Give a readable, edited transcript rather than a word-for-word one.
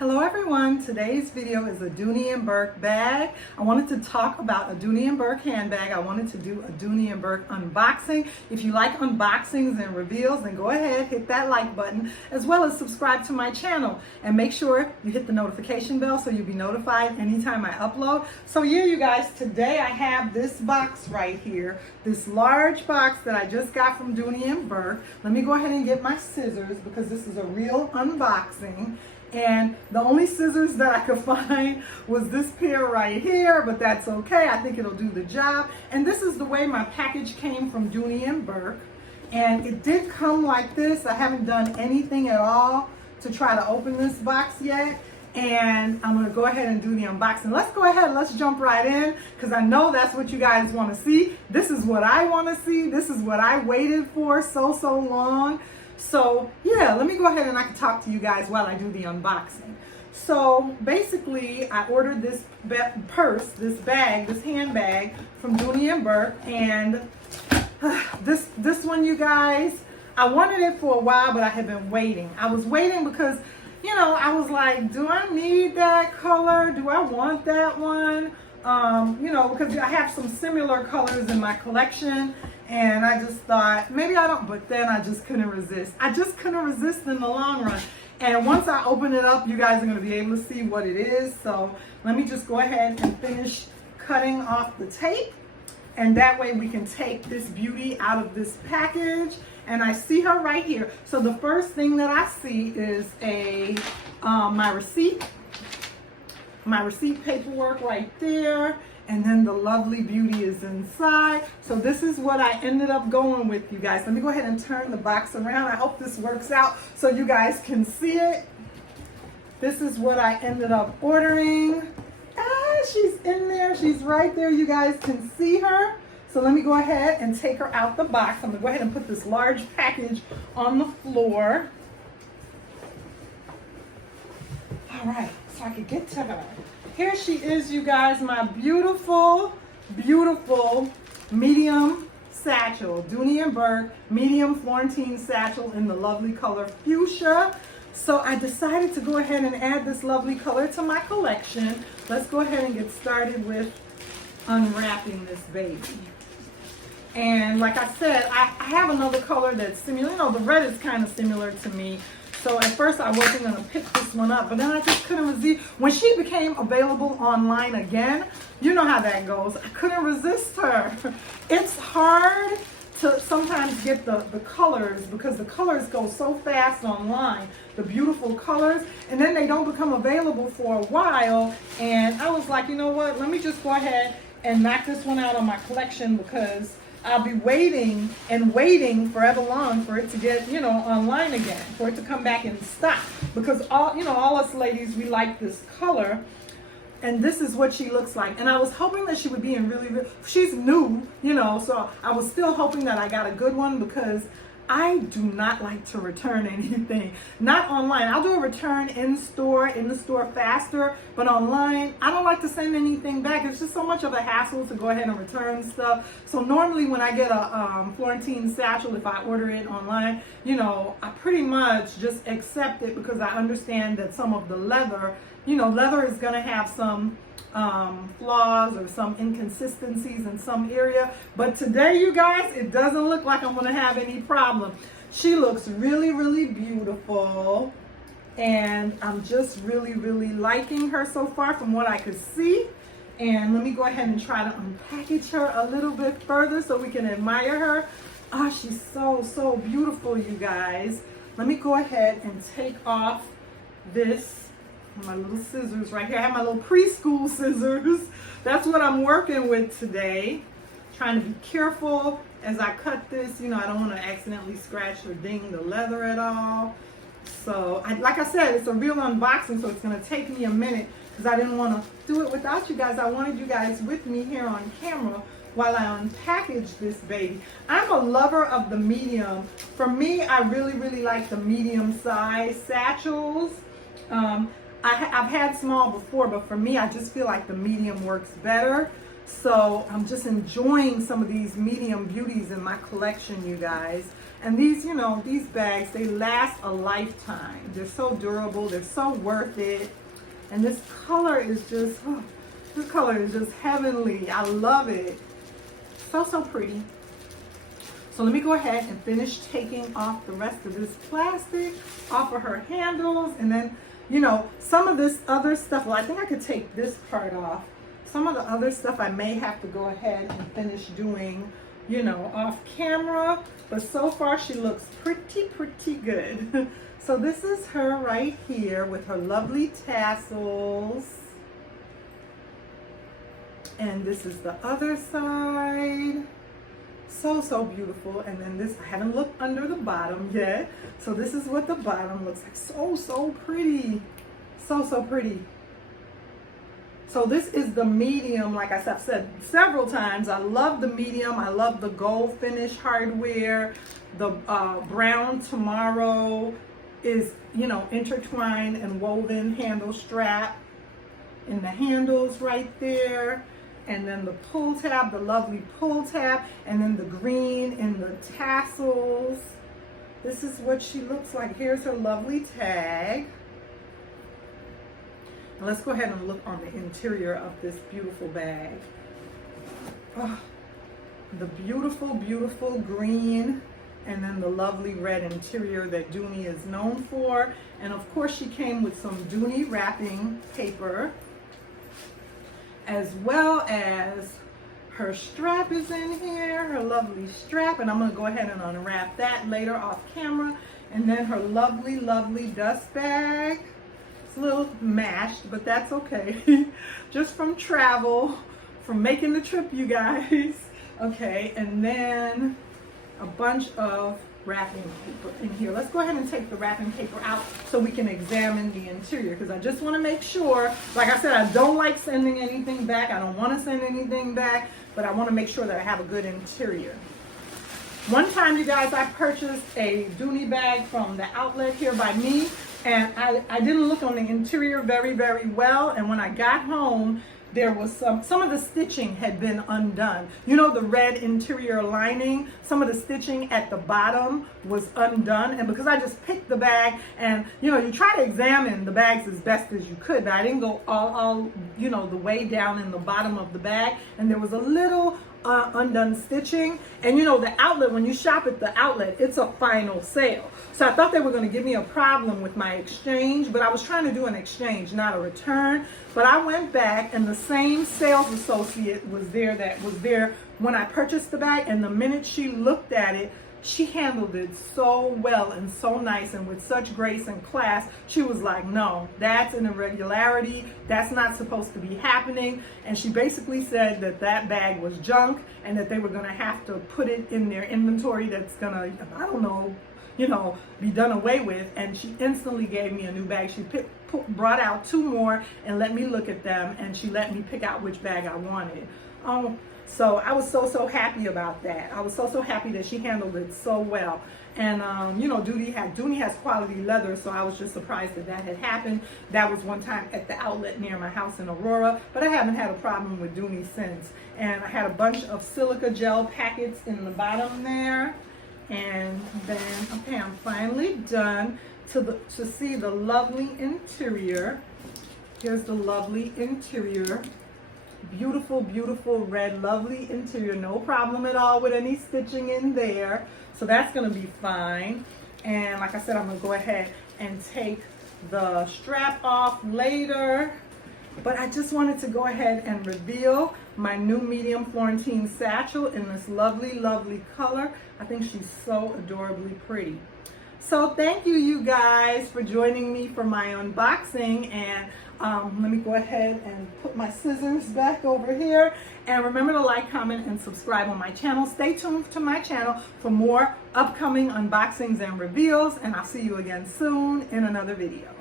Hello everyone, today's video is a Dooney and Bourke bag. I wanted to talk about a Dooney and Bourke handbag. I wanted to do a Dooney and Bourke unboxing. If you like unboxings and reveals, then go ahead, hit that like button, as well as subscribe to my channel. And make sure you hit the notification bell so you'll be notified anytime I upload. So yeah, you guys, today I have this box right here, this large box that I just got from Dooney and Bourke. Let me go ahead and get my scissors because this is a real unboxing. And the only scissors that I could find was this pair right here, but that's okay. I think it'll do the job. And this is the way my package came from Dooney and Bourke. And it did come like this. I haven't done anything at all to try to open this box yet. And I'm gonna go ahead and do the unboxing. Let's go ahead, let's jump right in, because I know that's what you guys wanna see. This is what I wanna see. This is what I waited for so long. So yeah, let me go ahead and I can talk to you guys while I do the unboxing. So basically, I ordered this purse, this bag, this handbag from Dooney and Bourke, and this one, you guys, I wanted it for a while, but I had been waiting. I was waiting because, you know, I was like, do I need that color? Do I want that one? You know, because I have some similar colors in my collection. And I just thought, maybe I don't, but then I just couldn't resist. I just couldn't resist in the long run. And once I open it up, you guys are gonna be able to see what it is. So let me just go ahead and finish cutting off the tape. And that way we can take this beauty out of this package. And I see her right here. So the first thing that I see is my receipt paperwork right there. And then the lovely beauty is inside. So this is what I ended up going with, you guys. Let me go ahead and turn the box around. I hope this works out so you guys can see it. This is what I ended up ordering. She's in there. She's right there. You guys can see her. So let me go ahead and take her out the box. I'm gonna go ahead and put this large package on the floor. All right, so I can get to her. Here she is, you guys, my beautiful, beautiful medium satchel. Dooney and Bourke medium Florentine satchel in the lovely color fuchsia. So I decided to go ahead and add this lovely color to my collection. Let's go ahead and get started with unwrapping this baby. And like I said, I have another color that's similar. You know, the red is kind of similar to me. So at first I wasn't gonna pick this one up, but then I just couldn't resist. When she became available online again, you know how that goes. I couldn't resist her. It's hard to sometimes get the colors because the colors go so fast online, the beautiful colors, and then they don't become available for a while. And I was like, you know what, let me just go ahead and knock this one out of my collection because I'll be waiting and waiting forever long for it to get, you know, online again, for it to come back in stock. Because all us ladies, we like this color. And this is what she looks like. And I was hoping that she would be in she's new, you know, so I was still hoping that I got a good one because I do not like to return anything. Not online. I'll do a return in the store faster, but online, I don't like to send anything back. It's just so much of a hassle to go ahead and return stuff. So normally when I get a Florentine satchel, if I order it online, you know, I pretty much just accept it because I understand that some of the leather, you know, leather is gonna have some flaws or some inconsistencies in some area, but today, you guys, it doesn't look like I'm gonna have any problem. She looks really beautiful, and I'm just really liking her so far from what I could see. And let me go ahead and try to unpackage her a little bit further so we can admire her. She's so beautiful, you guys. Let me go ahead and take off my little scissors right here. I have my little preschool scissors. That's what I'm working with today. Trying to be careful as I cut this. You know, I don't want to accidentally scratch or ding the leather at all. So, like I said, it's a real unboxing, so it's going to take me a minute because I didn't want to do it without you guys. I wanted you guys with me here on camera while I unpackage this baby. I'm a lover of the medium. For me, I really like the medium size satchels. I've had small before, but for me, I just feel like the medium works better. So I'm just enjoying some of these medium beauties in my collection, you guys. And these, you know, these bags, they last a lifetime. They're so durable, they're so worth it. And this color is just, oh, this color is just heavenly. I love it. So, so pretty. So let me go ahead and finish taking off the rest of this plastic off of her handles. And then, you know, some of this other stuff, well, I think I could take this part off. Some of the other stuff I may have to go ahead and finish doing, you know, off camera. But so far she looks pretty good. So this is her right here with her lovely tassels. And this is the other side. So, so beautiful. And then this, I haven't looked under the bottom yet. So this is what the bottom looks like. So, so pretty. So, so pretty. So this is the medium, like I've said several times. I love the medium. I love the gold finish hardware. The brown tomorrow is, you know, intertwined and woven handle strap in the handles right there. And then the pull tab, the lovely pull tab, and then the green in the tassels. This is what she looks like. Here's her lovely tag. And let's go ahead and look on the interior of this beautiful bag. Oh, the beautiful, beautiful green, and then the lovely red interior that Dooney is known for. And of course she came with some Dooney wrapping paper, as well as her strap is in here, her lovely strap, and I'm gonna go ahead and unwrap that later off camera. And then her lovely, lovely dust bag. It's a little mashed, but that's okay. Just from travel, from making the trip, you guys. Okay, and then a bunch of wrapping paper in here. Let's go ahead and take the wrapping paper out so we can examine the interior, because I just want to make sure, like I said, I don't like sending anything back. I don't want to send anything back, but I want to make sure that I have a good interior. One time, you guys, I purchased a Dooney bag from the outlet here by me, and I didn't look on the interior very, very well, and when I got home, there was some of the stitching had been undone. You know, the red interior lining, some of the stitching at the bottom was undone. And because I just picked the bag, and you know, you try to examine the bags as best as you could, but I didn't go all you know, the way down in the bottom of the bag, and there was a little undone stitching. And you know, the outlet, when you shop at the outlet, it's a final sale. So I thought they were going to give me a problem with my exchange, but I was trying to do an exchange, not a return. But I went back, and the same sales associate was there that was there when I purchased the bag, and the minute she looked at it, she handled it so well and so nice and with such grace and class. She was like, no, that's an irregularity. That's not supposed to be happening. And she basically said that that bag was junk and that they were going to have to put it in their inventory that's going to, I don't know, you know, be done away with. And she instantly gave me a new bag. She brought out 2 more and let me look at them, and she let me pick out which bag I wanted. So I was so happy about that. I was so happy that she handled it so well. And you know, Dooney has quality leather, so I was just surprised that that had happened. That was one time at the outlet near my house in Aurora, but I haven't had a problem with Dooney since. And I had a bunch of silica gel packets in the bottom there. And then, okay, I'm finally done to see the lovely interior. Here's the lovely interior. Beautiful, beautiful red, lovely interior. No problem at all with any stitching in there. So that's going to be fine. And like I said, I'm going to go ahead and take the strap off later. But I just wanted to go ahead and reveal my new medium Florentine Satchel in this lovely, lovely color. I think she's so adorably pretty. So thank you, you guys, for joining me for my unboxing. And let me go ahead and put my scissors back over here. And remember to like, comment, and subscribe on my channel. Stay tuned to my channel for more upcoming unboxings and reveals. And I'll see you again soon in another video.